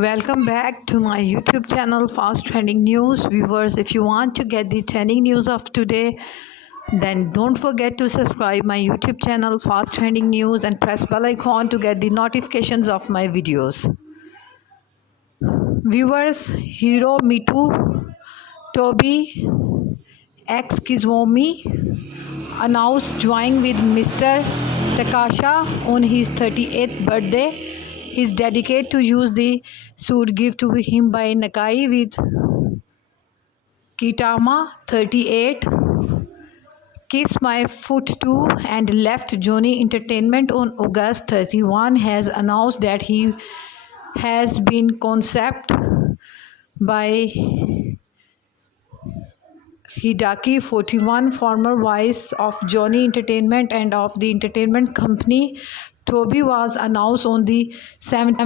Welcome back to my YouTube channel Fast Trending News. Viewers, if you want to get the trending news of today, then don't forget to subscribe my YouTube channel Fast Trending News and press bell icon to get the notifications of my videos. Viewers, hero Me2 TOBE ex Kis-My-Ft2 announced joining with Mr. Takasha on his 38th birthday. He is dedicated to use the suit given to him by Nakai with Kitama 38, Kis-My-Ft2 and left Johnny Entertainment on August 31 has announced that he has been concept by Hideki 41, former vice of Johnny Entertainment and of the entertainment company TOBE, was announced on the 7th